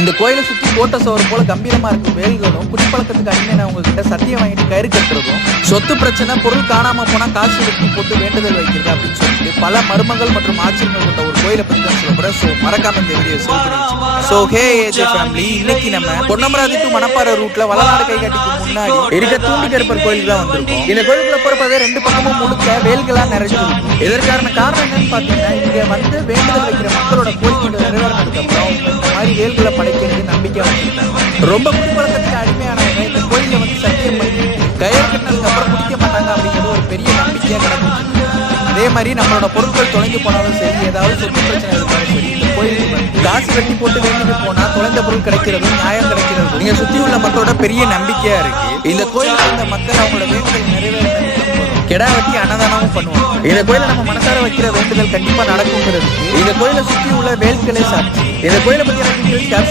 இந்த கோயிலை சுற்றி கோட்டை சோறு போல கம்பீரமா இருக்கும் வேல்களும் குடிப்பழக்கத்துக்கு அடிமையான உங்ககிட்ட சத்தியம் வாங்கிட்டு கயிறு கட்டுறதும் சொத்து பிரச்சனை பொருள் காணாம போனா காசு வெட்டி போட்டு வேண்டுதல் வைக்கிறது அப்படின்னு சொல்லிட்டு பல மர்மங்கள் மற்றும் ஆச்சரியங்கள் கொண்ட ஒரு கோயிலை பத்தி தான் சொல்ல போறேன். ஸோ மறக்காம இந்த வீடியோ சேவ் பண்ணி வச்சுக்கோங்க. ஸோ ஹே ஏஜே ஃபேமிலி, இன்னைக்கு நம்ம பொன்னமராதி டு மணப்பாறை ரூட்ல வளநாடு கைகாட்டிக்கு முன்னாடி இருக்க தூண்டி கருப்பர் கோயில் தான் வந்திருக்கும். இந்த கோயிலுக்குள்ள போறப்பதே ரெண்டு பக்கமும் முழுக்க வேல்களா நிறைஞ்சிருக்கும். இதற்கான காரணம் என்னன்னு பாத்தீங்கன்னா, இங்க வந்து வேண்டுதல் வைக்கிற மக்களோட கோரிக்கை நிறைவேறினதுக்கு அப்புறம் இந்த மாதிரி வேல்களை படைக்கிறது நம்பிக்கை வச்சிருக்காங்க. ரொம்ப குடிப்பழக்கத்துக்கு அடிமையானவங்க இந்த கோயில வந்து சத்தியம் பண்ணி கயிறு கட்டினதுக்கு அப்புறம் குடிக்க மாட்டாங்க அப்படிங்கிறது ஒரு பெரிய நம்பிக்கையா கிடந்துச்சு. அதே மாதிரி நம்மளோட பொருட்கள் தொலைந்து போனாலும் சரி, ஏதாவது சொத்து பிரச்சனை இருந்தாலும் சரி, இந்த கோயிலுக்கு வந்து காசு வெட்டி போட்டு வேண்டிட்டு போனா தொலைந்த பொருள் கிடைக்கிறது, நியாயம் கிடைக்கிறது நீங்க சுத்தி உள்ள மக்களோட பெரிய நம்பிக்கையா இருக்கு. இந்த கோயிலுக்கு வந்த மக்கள் அவங்களோட வேண்டுதல் நிறைவேறினதுக்கு கெடா வெட்டி அன்னதானமும் பண்ணுவாங்க. இந்த கோயில நம்ம மனசார வைக்கிற வேண்டுதல் கண்டிப்பா நடக்குங்கிறது இந்த கோயிலை சுற்றி உள்ள வேல்களே சாட்சி. இந்த கோயிலை பத்தி எனக்கு